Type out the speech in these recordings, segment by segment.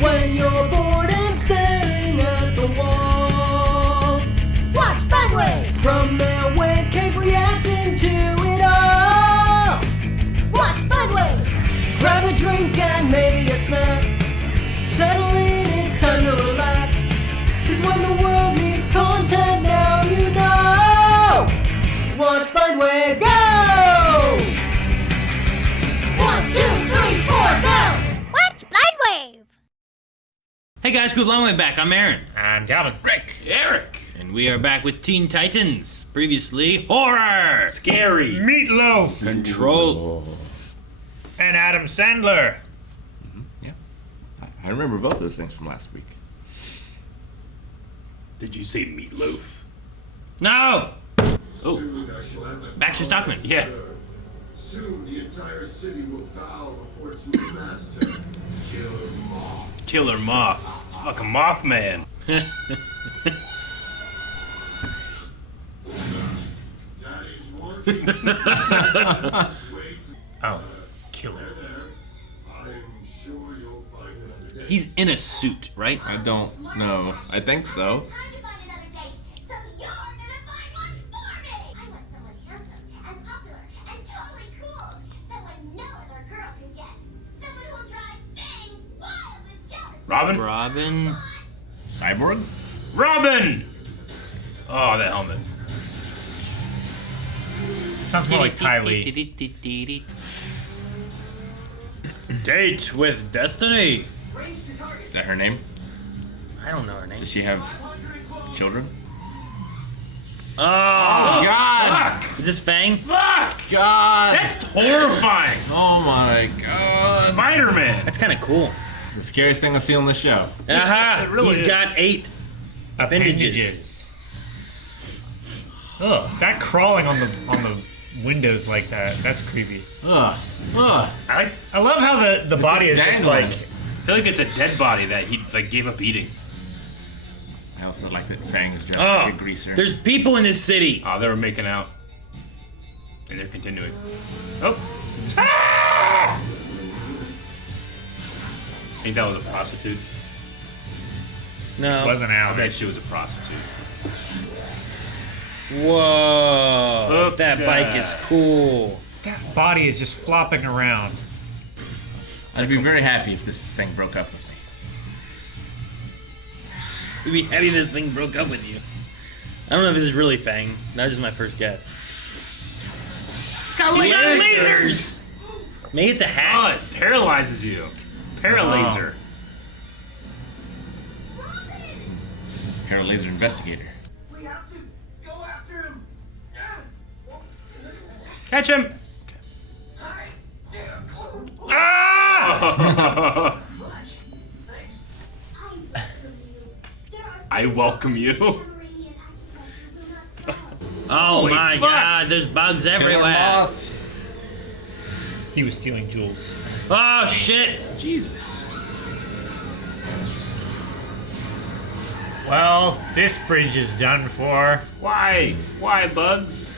When you're bored and staring at the wall, watch Budwave! From their wave cave reacting to it all. Watch Budwave! Grab a drink and maybe a snack. Settle in, it's time to relax. Cause when the world needs content, now you know. Watch Budwave, go! 1, 2, 3, 4, go! Watch Budwave! Hey guys, good long way back. I'm Aaron. I'm Calvin. Rick. Eric. And we are back with Teen Titans. Previously, horror. Scary. Meatloaf. Control. And Adam Sandler. Yeah. I remember both those things from last week. Did you say meatloaf? No! Oh, Baxter's document. yeah. Soon the entire city will bow before its new master, Killer Moth. Killer Moth. It's fucking Mothman. Daddy's working. Wait. Oh, killer. There. I'm sure you'll find another day. He's in a suit, right? I don't know. I think so. Time to find another date, so you're gonna find one for me! I want someone handsome and popular and totally cool. Someone no other girl can get. Someone who'll drive Fang wild with jealousy. Robin? Robin. Cyborg? Robin! Oh, that helmet. Sounds more like Ty Lee. Date with Destiny. Is that her name? I don't know her name. Does she have children? Oh, God! Is this Fang? Fuck! God! That's horrifying! Oh my God! Spider-Man! That's kind of cool. It's the scariest thing I've seen on the show. Aha! It really He's is. got 8 appendages. Ugh, that crawling on the windows like that's creepy. Ugh. Ugh. I I love how the body is just dangling. like feel like it's a dead body that he like gave up eating. I also like that Fang is dressed Oh, like a greaser. there's people in this city. Oh, they were making out. And they're continuing. Oh! Ah! I think that was a prostitute. No. wasn't I out. bet she was a prostitute. Whoa. Look that at bike is cool. That body is just flopping around. I'd be very happy if this thing broke up with me. You'd be happy this thing broke up with you. I don't know if this is really Fang. That was just my first guess. It's got lasers! Maybe it's a Oh, hat. it paralyzes you. Paralaser. Paralaser investigator. We have to go after him. Catch him! Ah! I welcome you. Oh Holy my fuck. God, there's bugs everywhere. Moth. He was stealing jewels. Oh shit. Jesus. Well, this bridge is done for. Why? Why, bugs?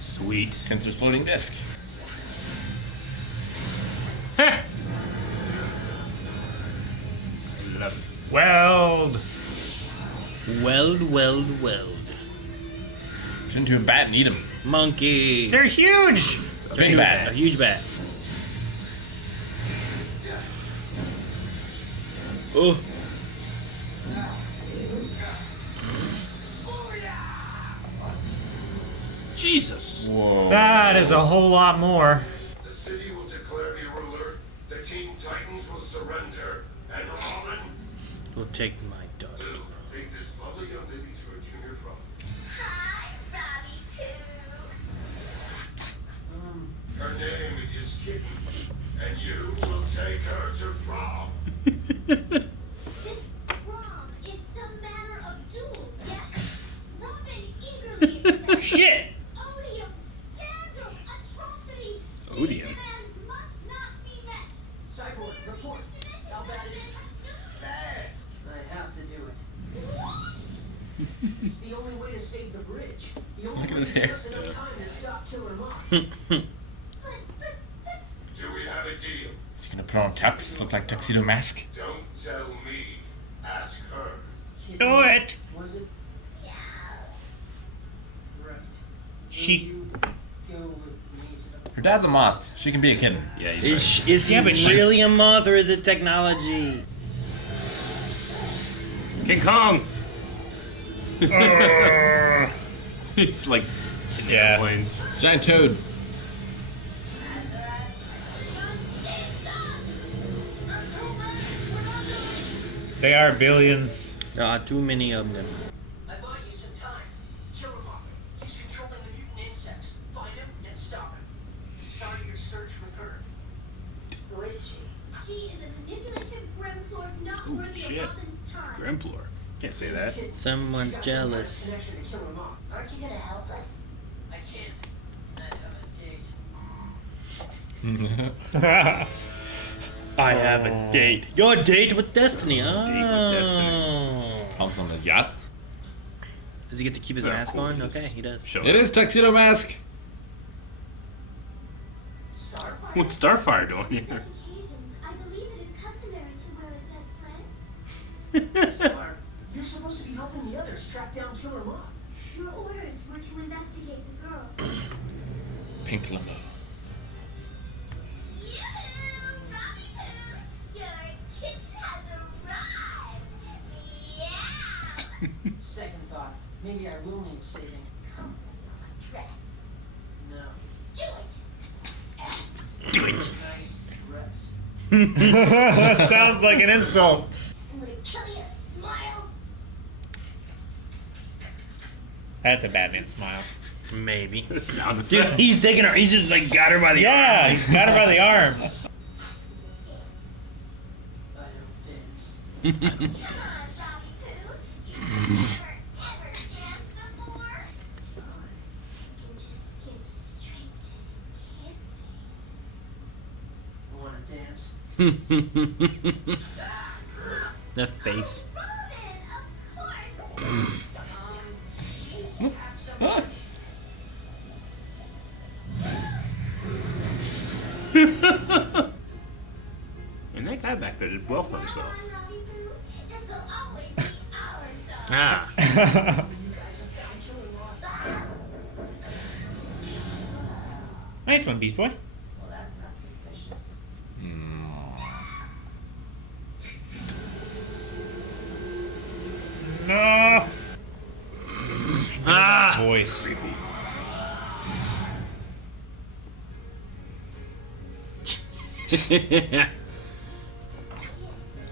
Sweet. Tensor's floating disc. Heh. Weld. Weld. Turn into a bat and eat him. Monkey. They're huge. Big A bat. huge bat. Oh. Jesus. Whoa. That is a whole lot more. The city will declare me ruler. The Teen Titans will surrender. And Robin We'll take my daughter. will take this lovely young lady to her junior prom. Hi, Robbie Poo. Her name is Kitten. And you will take her to prom. This prom is some manner of duel, yes. Robin eagerly accepts. Shit. Odium, scandal, atrocity. Odium? These demands must not be met. Cyborg, report. How bad is it? Bad. I have to do it. What? It's the only way to to save the bridge. The only Look at way his to give hair. us enough time to stop Killer Moth. Do we have a deal? Is he gonna put on tux? Look like tuxedo mask? Don't tell me. Ask her. Do it. Was it? Yeah. Right. She. Will you go with me to the Her dad's a moth. She can be a kitten. Yeah, he's Is Yeah, he but she- really a moth or is it technology? right. King Kong. He's like in the Yeah. airplanes. Giant toad. They are billions. There are too many of them. I bought you some time. Killer Moth. He's controlling the mutant insects. Find him and stop him. Start your search with her. Who is she? She is a manipulative Grimplord not worthy shit. of Robin's time. Grimplor. Can't say that. Kid, Someone's she's got some jealous. connection to Killer Moth. Aren't you gonna help us? I can't. I have a date. I have a date. Your date with Destiny. Oh. with Destiny. Comes on the yacht. Does he get to keep his Oh, mask cool, on? he just Okay, he does. Show It up. is tuxedo mask. Starfire? What's Starfire doing On here? such occasions, I believe it is customary to wear a dead plant. Star, you're supposed to be helping the others track down Killer Moth. Your orders were to investigate the girl. Pink limo. Yoo-hoo! Robbie Poo! Your kitten has arrived! Meow! Second thought, maybe I will need saving. Come on, dress. No. Do it! S. Nice dress. Sounds like an insult. I'm gonna kill you a smile. That's a Batman smile. Maybe. The sound Dude, effect. he's taking her. He's just like got her by the Yeah, arm. he's got her by the arm. Dance. I don't dance. Come on, Robbie Poo. You've never, ever danced before. You can just skip straight to kissing. Wanna dance? The face. Robin, of course. And that guy back there did well for himself. Come on, Robbie Poo. This will always be our song. Ah. You guys have found Killer Moth. Nice one, Beast Boy. Well, that's not suspicious. No. Ah. Voice.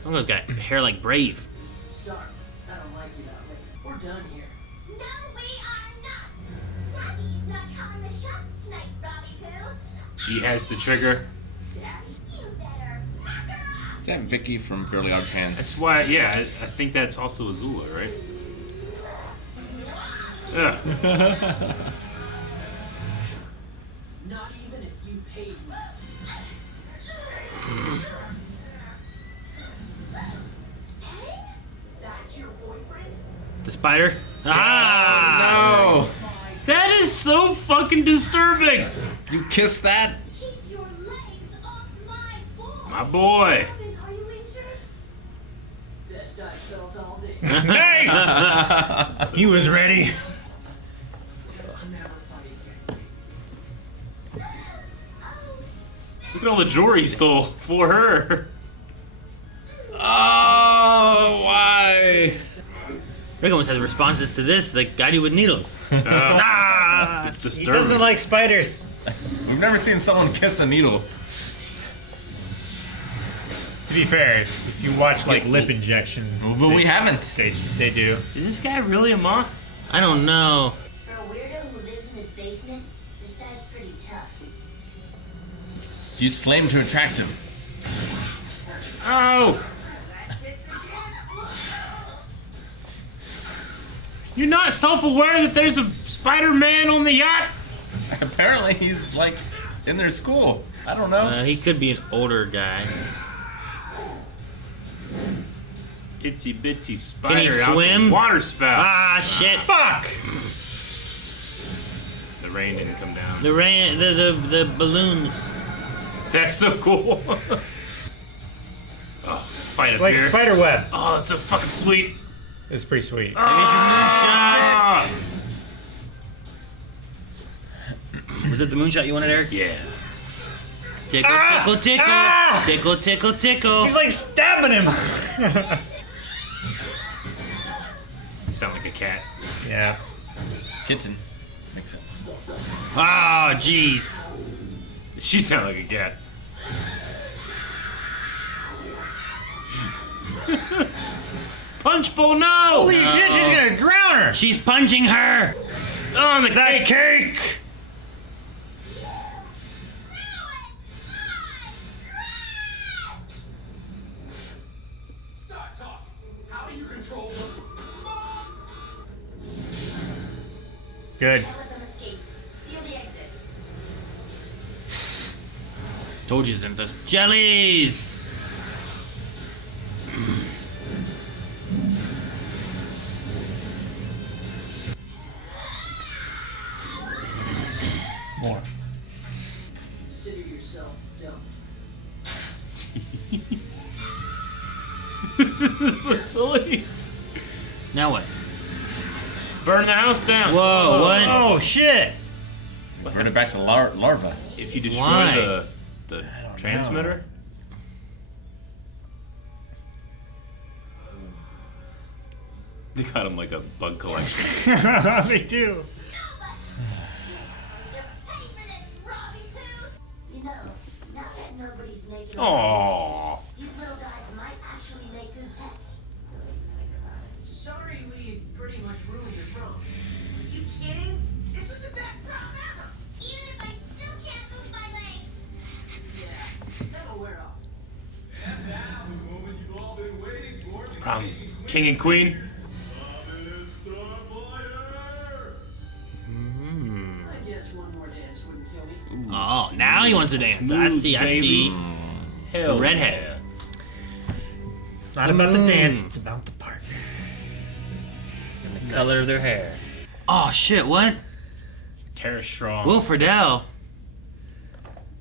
One of those got hair like Brave. Sorry, I don't like you that way. We're done here. No, we are not. Daddy's not calling the shots tonight, Robbie Poo. She has the trigger. Daddy, you better back her up. Is that Vicky from Fairly Odd Parents? That's why, yeah, I think that's also Azula, right? Yeah. Not even if you paid me. Hey? That's your boyfriend? The spider. Ah. No! That is so fucking disturbing. You kissed that? Keep your legs off my boy. My boy. Robin, are you injured? Best I felt all day. Nice. He was ready. I'll never fight again. Oh, Look at all the jewelry he stole for her. Oh, why? Rick almost has responses to this like I do with needles. Ah. It's He disturbing. doesn't like spiders. We've never seen someone kiss a needle. To be fair, if you watch like lip injection, But we haven't. they do. Is this guy really a moth? I don't know. for a weirdo who lives in his basement, this guy's pretty tough. Use flame to attract him. Oh! You're not self-aware that there's a Spider-Man on the yacht? Apparently he's like in their school. I don't know. He could be an older guy. itsy bitsy spider he out swim? the water spout. Ah, shit. Fuck! The rain didn't come down. The balloons. That's so cool. Oh, fight It's up like here. spider web. Oh, that's so fucking sweet. It's pretty sweet. Ah! Was it the moonshot you wanted, Eric? Yeah. Tickle, tickle, tickle. Ah! Tickle, tickle, tickle. He's like stabbing him. You sound like a cat. Yeah. Kitten. Makes sense. Oh, jeez. She sound like a cat. Punch bowl, no! Holy shit, she's gonna drown her! She's punching her. On the That cake! cake! Stop talking. How do you control mobs? Good. Let them escape. Seal the exits. Told you, Zinthos. Jellies. More. Consider yourself dumb. This is so silly. Now what? Burn the house down. Whoa, what? Oh shit! Turn it back to larva. If you destroy Why? the transmitter. They got him like a bug collection. They do. You're paying for this, Robbie Poo! You know, now that nobody's making Aww. these little guys might actually make good pets. Sorry we pretty much ruined your prom. You kidding? This was the best prom ever! Even if I still can't move my legs. Yeah, that'll wear off. King and Queen. I guess one more dance wouldn't kill me. Oh, now he wants to dance. I see, I see. Hell The redhead. It's not about the dance, it's about the partner. And the color of their hair. Oh, shit, what? Tara Strong. Will Friedle.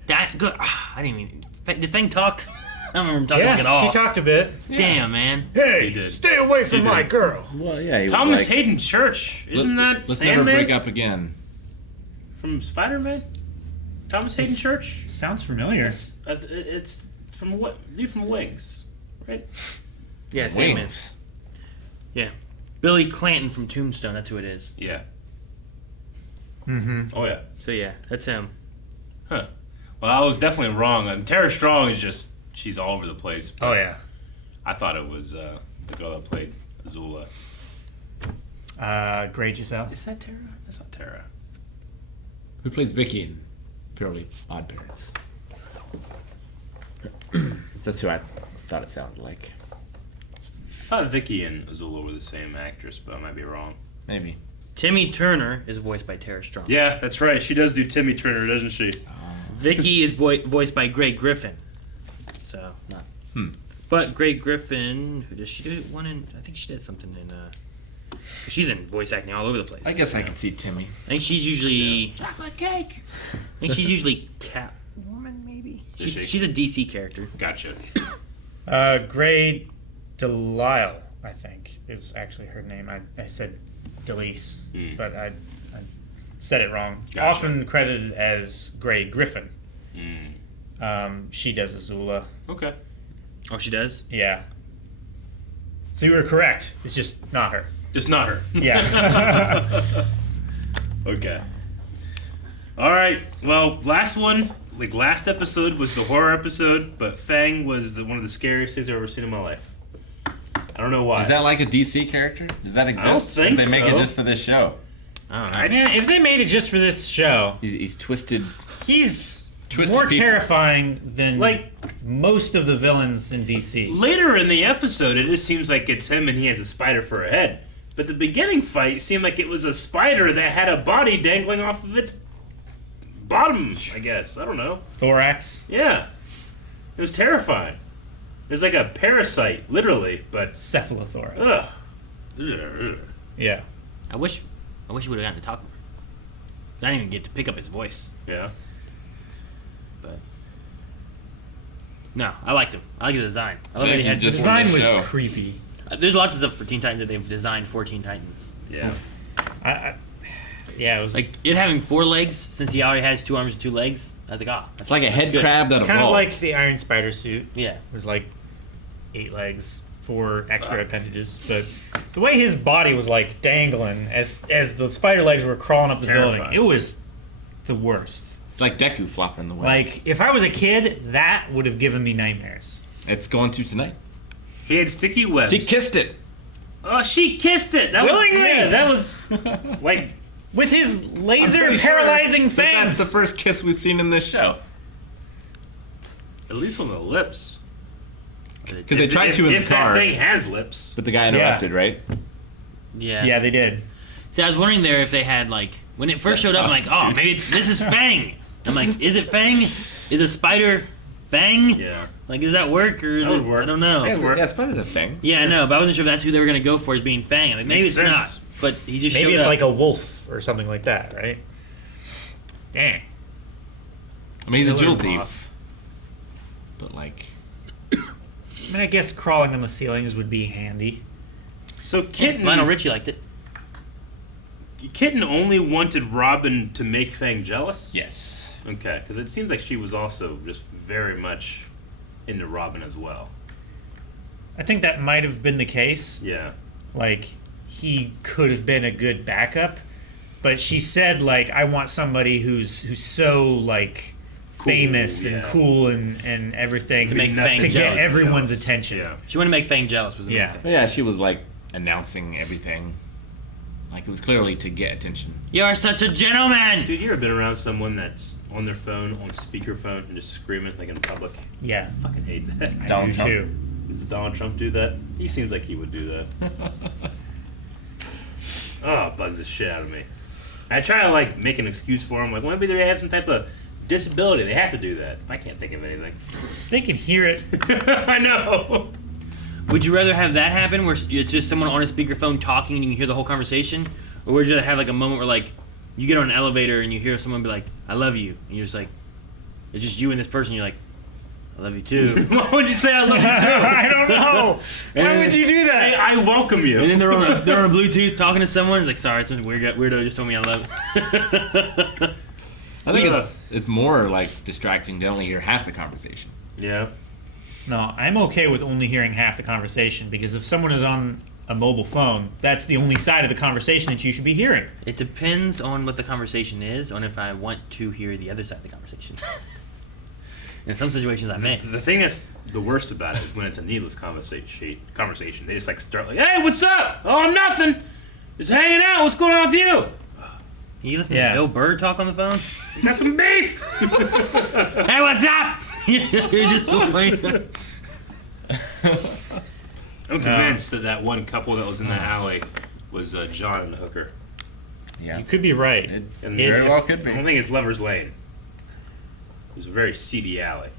That good. I didn't even. Did Fang talk? I don't remember him talking at all. he talked a bit. Damn, man. Hey, He did. stay away from He my did. girl. Well, yeah. He Thomas was like, Hayden Church. Isn't that Let's never Sandman break up again. from Spider-Man? Thomas Hayden Church? Sounds familiar. It's from what? Dude from Wings, right? Yeah, same man. Wings. Yeah. Billy Clanton from Tombstone, that's who it is. Yeah. Mm-hmm. Oh yeah. So, yeah, that's him. Huh. Well, I was definitely wrong. Tara Strong is just she's all over the place. but Oh yeah. I thought it was the girl that played Azula. Grade Giselle. Is that Tara? That's not Tara. Who plays Vicky in Purely Odd Parents? That's who I thought it sounded like. I thought Vicky and Azula were the same actress, but I might be wrong. Maybe. Timmy Turner is voiced by Tara Strong. Yeah, that's right. She does do Timmy Turner, doesn't she? Vicky is voiced by Greg Griffin. So, not. But Greg Griffin, who does she do one in? I think she did something in. She's in voice acting all over the place. I guess I can see Timmy. I think she's usually. Chocolate cake. I think she's usually Catwoman, maybe. Is she? She's a DC character. Gotcha. Gray Delisle, I think, is actually her name. I said Delise, but I said it wrong. Gotcha. Often credited as Gray Griffin. Mm. She does Azula. Okay. Oh, she does. Yeah. So you were correct. It's just not her. It's not her. Yeah. Okay. All right. Well, last last episode was the horror episode, but Fang was one of the scariest things I've ever seen in my life. I don't know why. Is that like a DC character? Does that exist? don't think Or they make so. it just for this show. I don't know. Man, if they made it just for this show, He's twisted. he's Twisted more people. terrifying than Like- most of the villains in DC. Later in the episode, it just seems like it's him and he has a spider for a head. But the beginning fight seemed like it was a spider that had a body dangling off of its bottom, I guess. I don't know. Thorax. Yeah. It was terrifying. There's like a parasite, literally, but Cephalothorax. ugh. Ugh. Yeah. I wish we would have gotten to talk more. I didn't even get to pick up his voice. Yeah. But no, I liked him. I like the design. I love that he Thank you, had. just The design wanted to was show. creepy. There's lots of stuff for Teen Titans that they've designed for Teen Titans. Yeah. Yeah, it was Like it having 4 legs, since he already has 2 arms and 2 legs. I was like, that's It's like a head good. crab that it's kind of evolved. like the Iron Spider suit. Yeah. It was like 8 legs, 4 extra appendages, but the way his body was like dangling as the spider legs were crawling up the building, terrifying. it was the worst. It's like Deku flopping in the wind. Like if I was a kid, that would have given me nightmares. It's going to tonight. He had sticky webs. She kissed it. Oh, she kissed it. That Willingly! Was, yeah, that was like With his laser Pretty paralyzing sure that fangs. That's the first kiss we've seen in this show. at least on the lips. Because they tried to in the if car, that thing has lips. but the guy interrupted, right? Yeah. Yeah, they did. See, I was wondering there if they had like when it first showed up, I'm like, oh, maybe this is Fang. I'm like, is it Fang? Is a spider Fang? Yeah. Like, does that work or is That it? would work. I don't know. Yeah, Yeah, spiders have fangs. Yeah, I know, but I wasn't sure if that's who they were gonna go for as being Fang. I'm like, maybe Makes it's sense. not. But he just Maybe showed it's up. like a wolf or something like that, right? Dang. I mean, he's a Killer jewel thief. moth. But, like, I mean, I guess crawling on the ceilings would be handy. So Kitten, Lionel Richie liked it. Kitten only wanted Robin to make Fang jealous. yes. Okay, because it seems like she was also just very much into Robin as well. I think that might have been the case. Yeah. Like, he could have been a good backup, but she said, like, I want somebody who's so, like, Cool, famous and yeah. cool and everything To make Nothing Fang to jealous. get everyone's jealous. attention. Yeah. She wanted to make Fang jealous. Was the main Yeah. thing. But yeah, she was, like, announcing everything. Like, it was clearly to get attention. You're such a gentleman. Dude, you ever been around someone that's on their phone, on speakerphone, and just screaming like in public? Yeah. Fucking hate that. I Donald do Trump. too. Does Donald Trump do that? He seems like he would do that. Oh, it bugs the shit out of me. I try to like make an excuse for him. Like, well, maybe they have some type of disability. They have to do that. I can't think of anything. They can hear it. I know. Would you rather have that happen where it's just someone on a speakerphone talking and you can hear the whole conversation? Or would you rather have like a moment where like you get on an elevator and you hear someone be like, I love you, and you're just like, it's just you and this person, you're like, I love you too. Why would you say I love you too? I don't know. Why would you do Say, that? I welcome you. And then they're on a Bluetooth talking to someone, it's like, sorry, some weirdo just told me I love you. I think it's more, like, distracting to only hear half the conversation. Yeah. No, I'm okay with only hearing half the conversation because if someone is on a mobile phone, that's the only side of the conversation that you should be hearing. It depends on what the conversation is, on if I want to hear the other side of the conversation. In some situations, I may. The thing that's the worst about it is when it's a needless conversation. They just like start like, "Hey, what's up? Oh, nothing. Just hanging out. What's going on with you? You listen Yeah. to Bill Burr talk on the phone? You got some beef." Hey, what's up? You're just I'm convinced that one couple that was in that alley was John and the hooker. Yeah. You could be right. It And very well could I be. don't think it's Lover's Lane. It was a very seedy alley.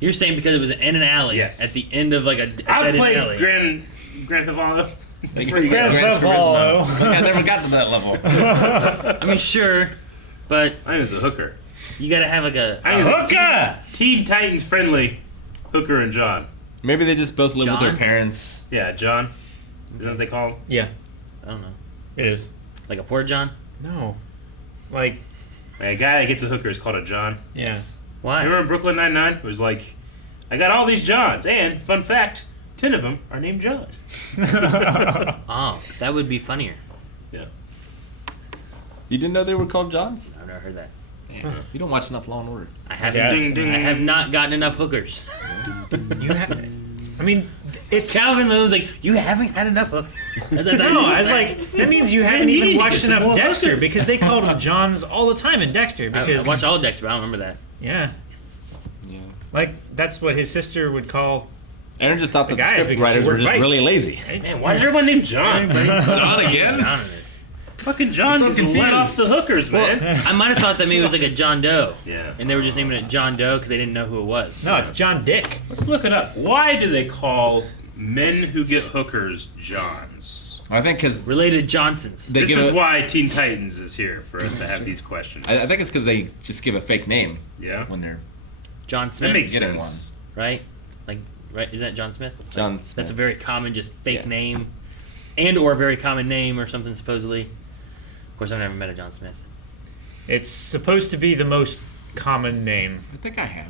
You're saying because it was in an alley Yes. at the end of like a I dead-end played alley. Grand Theft Auto. Like, where you Gran Grand Theft Auto. Charisma. Like, I never got to that level. I mean, sure, but I was a hooker. you gotta have like a. I was a Hooker! Teen Titans friendly hooker and John. Maybe they just both live with their John? parents. Yeah, John. Isn't that what they call him? Yeah, I don't know, it is. like a Port John. No. Like, A guy that gets a hooker is called a John. yeah. Why? Remember Brooklyn Nine-Nine? It was like, I got all these Johns, and fun fact, 10 of them are named John. Oh, that would be funnier. Yeah. You didn't know they were called Johns? I've never heard that. You don't watch enough Law and Order. I haven't. Yes. Ding, ding. I have not gotten enough hookers. You have. I mean, it's. Calvin Loon's like, you haven't had enough hookers. That's what I thought you No, were I was saying. like, that means you haven't you even need to watched get some enough more Dexter hookers. because they called him Johns all the time in Dexter I because. watched all of Dexter, but I don't remember that. Yeah. Yeah. Like, that's what his sister would call. Aaron just thought that the guys, script because writers you were were just right. really lazy. Man, why is everyone named John? John again? John in this. Fucking John I'm gets so let off the confused. hookers, man. I might have thought that maybe it was like a John Doe. Yeah. And they were just naming it John Doe because they didn't know who it was. No, it's John Dick. Let's look it up. Why do they call men who get hookers Johns? I think because Related Johnsons. they This give is it. why Teen Titans is here for us to have these questions. I think it's because they just give a fake name Yeah, when they're John that Smith. makes getting sense. Right? Like, right? Is that John Smith? John That's Smith. a very common, just fake Yeah. name, and or a very common name or something supposedly. Of course, I've never met a John Smith. It's supposed to be the most common name. I think I have.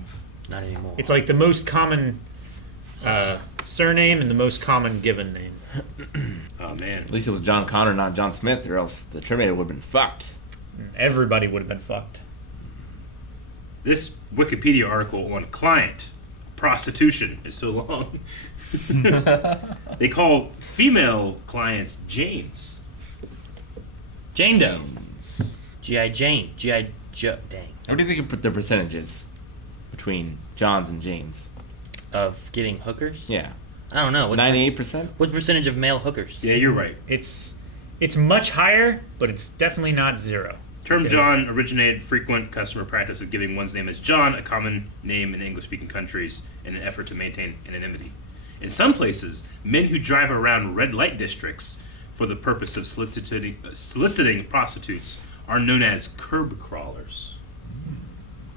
Not anymore. It's like the most common surname and the most common given name. Oh man. At least it was John Connor, not John Smith, or else the Terminator would have been fucked. Everybody would have been fucked. This Wikipedia article on client prostitution is so long. They call female clients Janes. Jane Doe. G.I. Jane. G.I. Joe. Dang. What do you think the percentage is between Johns and Janes? Of getting hookers? Yeah, I don't know. 98%. What's the percentage of male hookers? Yeah, you're right. It's much higher, but it's definitely not zero. Term Because- John originated frequent customer practice of giving one's name as John, a common name in English-speaking countries, in an effort to maintain anonymity. In some places, men who drive around red light districts for the purpose of soliciting prostitutes are known as curb crawlers.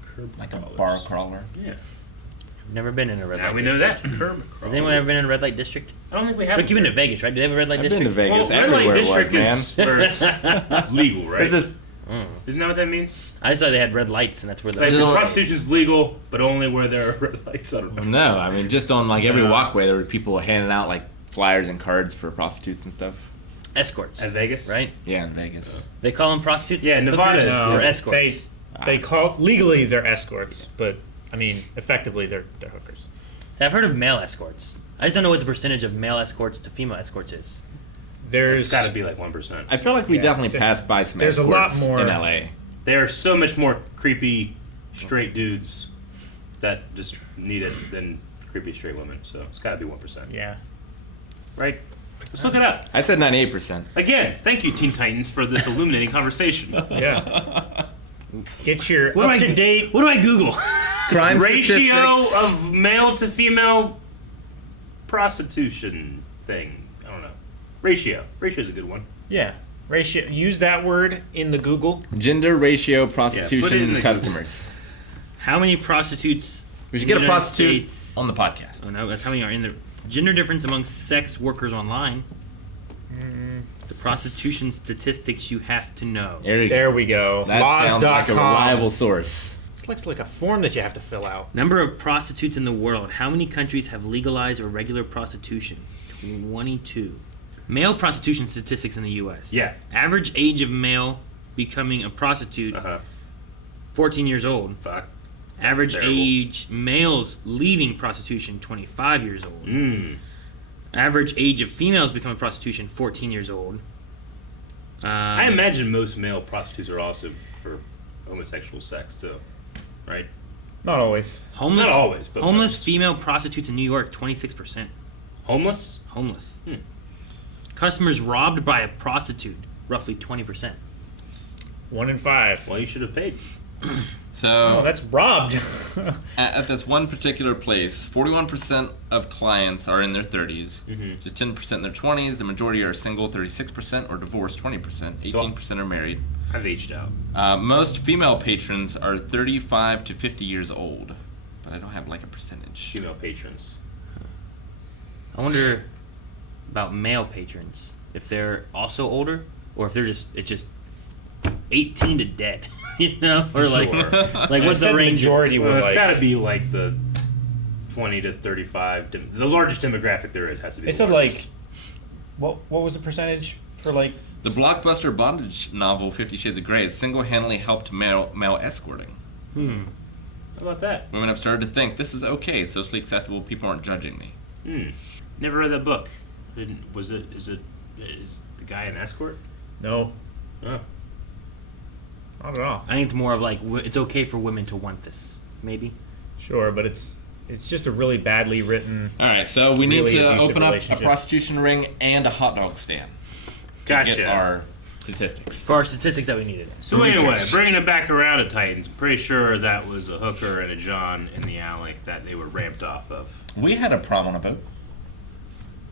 Curb Like a crawlers. bar crawler. Yeah. I've never been in a red Now light we know district. that. Curb Has crawler. anyone ever been in a red light district? I don't think we have. But you've been to Vegas, right? Do they have a red light I've been district? to Vegas. Well, red light Everywhere it district was, man. is where it's legal, right? There's this. Isn't that what that means? I just thought they had red lights, and that's where It's like the. Just- prostitution's legal, but only where there are red lights. I don't know. No, I mean just on like every No. walkway, there were people handing out like flyers and cards for prostitutes and stuff. Escorts. At Vegas, Right? Yeah, in Vegas. They call them prostitutes? Yeah, Nevada Hookers is or legal. escorts? They call legally they're escorts, but I mean effectively they're hookers. I've heard of male escorts. I just don't know what the percentage of male escorts to female escorts is. There's It's got to be like 1%. I feel like we Yeah, definitely there- passed by some there's a lot escorts more- in LA. They are so much more creepy straight dudes that just need it than creepy straight women. So it's got to be 1%, yeah. right? Let's look it up. I said 98%. Again, thank you, Teen Titans, for this illuminating conversation. Yeah. Get your What do up to I date. What do I Google? Crime Ratio of male to female prostitution thing. I don't know. Ratio. Ratio is a good one. Yeah. Ratio. Use that word in the Google. Gender ratio Yeah, put it in prostitution the customers. How many prostitutes? We should in get the a United prostitute States- on the podcast. Oh no, that's how many are in the gender difference among sex workers online. The prostitution statistics you have to know. There you There go. we go. That sounds like a Laws.com. reliable source. This looks like a form that you have to fill out. Number of prostitutes in the world. How many countries have legalized or regular prostitution? 22. Male prostitution statistics in the U.S. Yeah. Average age of male becoming a prostitute, 14 years old. Fuck. Average terrible. age males leaving prostitution, 25 years old. Average age of females becoming prostitution, 14 years old. I imagine most male prostitutes are also for homosexual sex, too. Right? Not always. Homeless, Not always, but homeless most. female prostitutes in New York, 26%. Homeless? Homeless. Customers robbed by a prostitute, roughly 20%. 1 in 5. Well, you should have paid. So Oh, that's robbed. at this one particular place, 41% of clients are in their 30s, just 10% in their 20s. The majority are single, 36%, or divorced, 20%. 18% are married. I've aged out. Most female patrons are 35 to 50 years old, but I don't have like a percentage. Female patrons. I wonder about male patrons, if they're also older, or if they're just 18 to dead, you know, or like Sure. like what's I said the range? majority were Well, it's like. got to be like the 20 to 35. The largest demographic there is has to be. They the said largest. like, what was the percentage for like? The blockbuster bondage novel 50 Shades of Grey has single-handedly helped male escorting. How about that? Women have started to think, this is okay, socially acceptable, people aren't judging me. Never read that book. Is the guy an escort? No, Oh. not at all. I think it's more of like it's okay for women to want this, maybe. Sure, but it's just a really badly written. Alright, so we need Really to abusive open up a relationship. prostitution ring and a hot dog stand. Gotcha. Get our statistics. For our statistics that we needed. So anyway, bringing it back around to Titans, pretty sure that was a hooker and a John in the alley that they were ramped off of. We had a prom on a boat.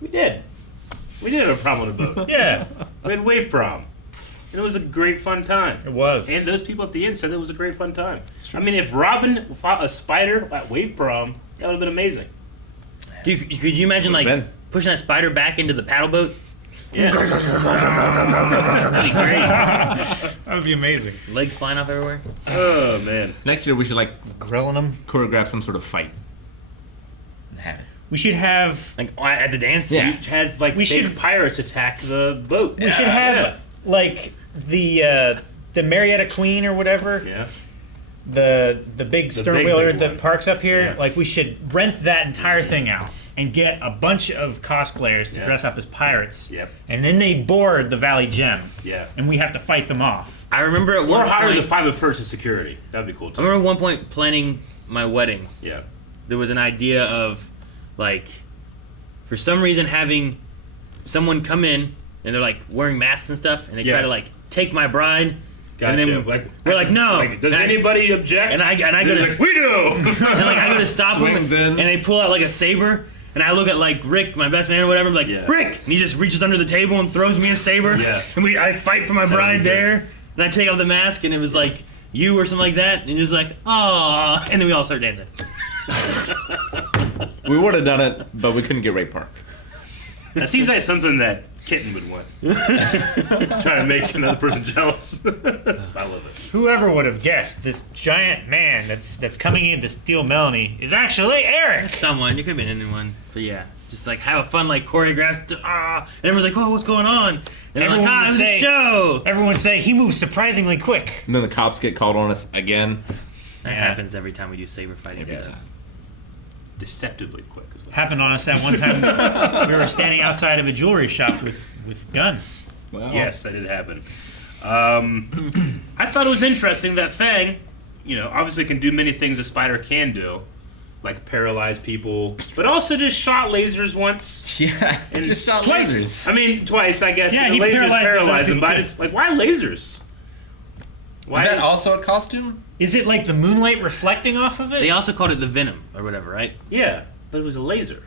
We did. We did have a prom on a boat. Yeah, We had wave prom. And it was a great fun time. it was. And those people at the end said it was a great fun time. I mean, if Robin fought a spider at wave prom, that would have been amazing. Dude, could you imagine like been. pushing that spider back into the paddle boat? Yeah. That'd be great. That would be amazing. Legs flying off everywhere. Oh, man. Next year we should like Grilling them. choreograph some sort of fight. And have it. We should have. Like at the dance. Yeah. You had, like, We fake should- pirates attack the boat. We should have like the Marietta Queen or whatever. Yeah. The big stern big, wheeler big that one. parks up here. Yeah. Like we should rent that entire thing out and get a bunch of cosplayers to Yeah. dress up as pirates. Yep. And then they board the Valley Gem. Yeah. And we have to fight them off. I remember at Or one hire point. the 501st as security. That'd be cool, I too. remember at one point planning my wedding. Yeah. There was an idea of like, for some reason, having someone come in and they're like wearing masks and stuff, and they try Yeah. to like take my bride. Gotcha. And then we're like, no. Does And I- anybody object? And I go They're to like, we do! and like I go to stop them, Swings in. and they pull out like a saber, and I look at like Rick, my best man or whatever. I'm like, Yeah. Rick, and he just reaches under the table and throws me a saber. Yeah. And I fight for my bride good. there, and I take off the mask, and it was like you or something like that, and he was like, ah, and then we all start dancing. We would have done it, but we couldn't get Ray Park. That seems like something that Kitten would want. Trying to make another person jealous. I love it. Whoever would have guessed this giant man that's coming in to steal Melanie is actually Eric. Someone, it could have been anyone, but yeah, just like have a fun like choreographed, and everyone's like, oh, what's going on? And I'm Everyone like, ah, would it's a say- show. Everyone say he moves surprisingly quick. And then the cops get called on us again. That happens every time we do saber fighting Every stuff. time. Deceptively quick as well. Happened on us that one time. We were standing outside of a jewelry shop with guns. Well, Yes, that did happen. I thought it was interesting that Fang, obviously can do many things a spider can do, like paralyze people, but also just shot lasers once. Yeah, And just shot twice. lasers. I mean, twice, I guess. Yeah, but he the lasers paralyzed those paralyzed other him, but I people just like, why lasers? Why? Is that also a costume? Is it like the moonlight reflecting off of it? They also called it the Venom or whatever, right? Yeah, but it was a laser.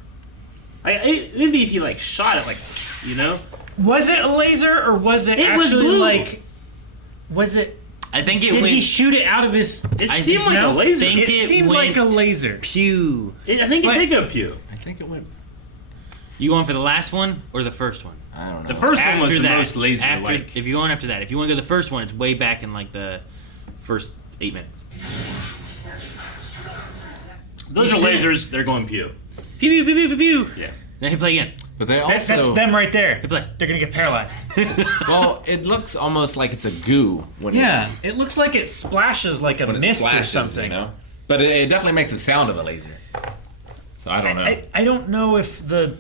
Maybe if you like shot it, like, Was it a laser or was it, It was actually blue. like? Was it? I think it Did went he shoot it out of his? It I seemed just like a laser. think It it seemed like went- a laser. pew. I think it But- did go pew. I think it went. You going for the last one or the first one? I don't know. The first one was After the that, most laser-like. If you're going after that, if you want to go the first one, it's way back in like the first 8 minutes. Those are lasers. They're going pew. Pew pew pew pew pew pew. Yeah. Then he play again. But they That's also. them right there. He play. They're gonna get paralyzed. Well, it looks almost like it's a goo when Yeah, it looks like it splashes like a when it mist splashes, or something. You know? But it definitely makes the sound of a laser. So I don't know. I don't know if the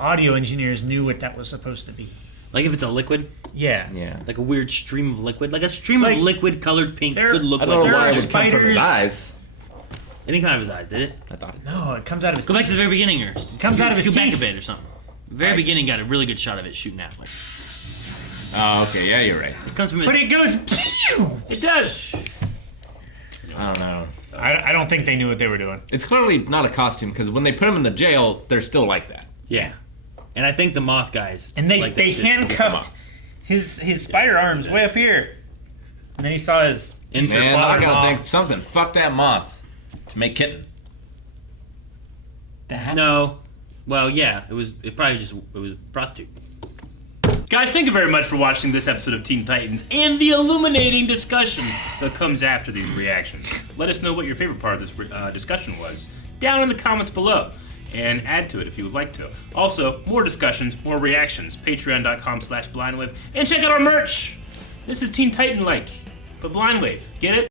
audio engineers knew what that was supposed to be. Like if it's a liquid, Yeah. Yeah. like a weird stream of liquid, like a stream Like, of liquid colored pink there- could look I like don't know there why are it would come from his spiders. eyes. It didn't come out of his eyes, did it? I thought. No, it comes out of his. Go back to the very beginning, or Comes out of his scoot back a teeth. bit or something. Very beginning got a really good shot of it shooting out. Like, Oh, okay. Yeah, you're right. it comes from his. But it goes. It does. I don't know. I don't think they knew what they were doing. It's clearly not a costume because when they put him in the jail, they're still like that. Yeah. And I think the moth guys. And they like that shit. handcuffed his spider arms way up here. And then he saw his And for Man, I father-in-law- gotta think something. Fuck that moth to make kitten. No. Well, yeah, it was a prostitute. Guys, thank you very much for watching this episode of Teen Titans and the illuminating discussion that comes after these reactions. Let us know what your favorite part of this discussion was down in the comments below, and add to it if you would like to. Also, more discussions, more reactions, patreon.com/blindwave, and check out our merch! This is Teen Titan-like, but Blindwave. Get it?